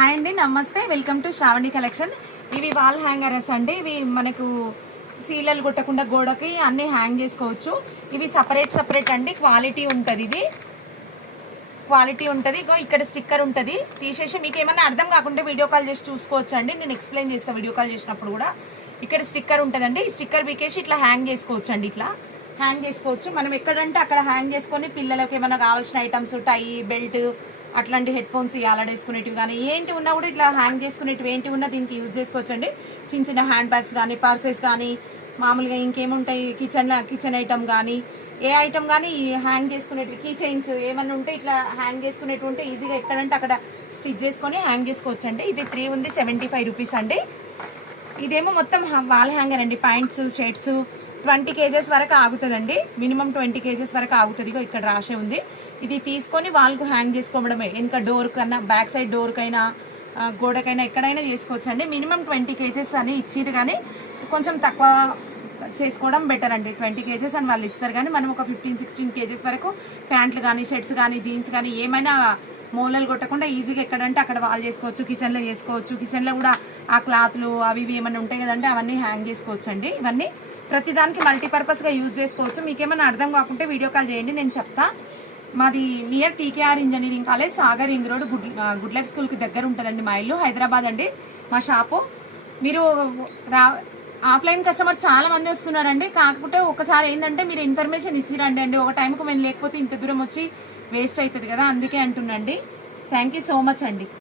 Hi అండి, నమస్తే. Welcome to Shravani collection. ఇవి వాల్ హ్యాంగర్స్ అండి. ఇవి మనకు సీలలు కొట్టకుండా గోడకి అన్ని హ్యాంగ్ చేసుకోవచ్చు. ఇవి సపరేట్ అండి. క్వాలిటీ ఉంటుంది. ఇది క్వాలిటీ ఉంటుంది. ఇక్కడ స్టిక్కర్ ఉంటుంది. తీసేసి మీకు ఏమన్నా అర్థం కాకుంటే వీడియో కాల్ చేసి చూసుకోవచ్చు అండి. నేను ఎక్స్ప్లెయిన్ చేస్తాను వీడియో కాల్ చేసినప్పుడు కూడా. ఇక్కడ స్టిక్కర్ ఉంటుందండి. ఈ స్టిక్కర్ బీకేసి ఇట్లా హ్యాంగ్ చేసుకోవచ్చు అండి. ఇట్లా హ్యాంగ్ చేసుకోవచ్చు. మనం ఎక్కడంటే అక్కడ హ్యాంగ్ చేసుకొని పిల్లలకి ఏమైనా కావాల్సిన ఐటమ్స్, టై, బెల్ట్, అట్లాంటి హెడ్ ఫోన్స్ వేసుకునేటివి కానీ ఏంటి ఉన్నా కూడా ఇట్లా హ్యాంగ్ చేసుకునేటివి ఏంటి ఉన్నా దీనికి యూజ్ చేసుకోవచ్చు అండి. చిన్న చిన్న హ్యాండ్ బ్యాగ్స్ కానీ, పర్సెస్ కానీ, మామూలుగా ఇంకేముంటాయి కిచెన్ ఐటమ్ కానీ, ఏ ఐటమ్ కానీ హ్యాంగ్ చేసుకునేటివి, కీ చైన్స్ ఏమన్నా ఉంటే ఇట్లా హ్యాంగ్ చేసుకునేటివి ఉంటే ఈజీగా ఎక్కడంటే అక్కడ స్టిచ్ చేసుకొని హ్యాంగ్ చేసుకోవచ్చు అండి. ఇది 3 ఉంది, 75 రూపీస్ అండి. ఇదేమో మొత్తం వాల్ హ్యాంగర్ అండి. ప్యాంట్స్, షర్ట్స్ 20 kgs వరకు ఆగుతుందండి. మినిమం 20 kgs వరకు ఆగుతుంది. ఇక్కడ రాసే ఉంది. ఇది తీసుకొని వాళ్ళకు హ్యాంగ్ చేసుకోవడమే. ఇంకా డోర్ కన్నా, బ్యాక్ సైడ్ డోర్కైనా, గోడకైనా ఎక్కడైనా చేసుకోవచ్చు అండి. మినిమం 20 kgs అని ఇచ్చిరు, కానీ కొంచెం తక్కువ చేసుకోవడం బెటర్ అండి. 20 kgs అని వాళ్ళు ఇస్తారు, కానీ మనం ఒక 15-16 kgs వరకు ప్యాంట్లు కానీ, షర్ట్స్ కానీ, జీన్స్ కానీ ఏమైనా మూలలు కొట్టకుండా ఈజీగా ఎక్కడంటే అక్కడ వాళ్ళు చేసుకోవచ్చు. కిచెన్లో చేసుకోవచ్చు. కిచెన్లో కూడా ఆ క్లాత్లు అవి ఇవి ఏమైనా ఉంటాయి కదంటే అవన్నీ హ్యాంగ్ చేసుకోవచ్చు అండి. ఇవన్నీ ప్రతిదానికి మల్టీపర్పస్గా యూజ్ చేసుకోవచ్చు. మీకేమైనా అర్థం కాకుంటే వీడియో కాల్ చేయండి, నేను చెప్తా. మాది near TKR engineering college, Sagar ring road, good life స్కూల్కి దగ్గర ఉంటుందండి. మా ఇల్లు హైదరాబాద్ అండి మా షాపు. మీరు ఆఫ్లైన్ కస్టమర్ చాలా మంది వస్తున్నారండి. కాకపోతే ఒకసారి ఏంటంటే మీరు ఇన్ఫర్మేషన్ ఇచ్చిరండి అండి. ఒక టైంకు మేము లేకపోతే ఇంత దూరం వచ్చి వేస్ట్ అవుతుంది కదా, అందుకే అంటున్నాండి. థ్యాంక్ యూ సో మచ్ అండి.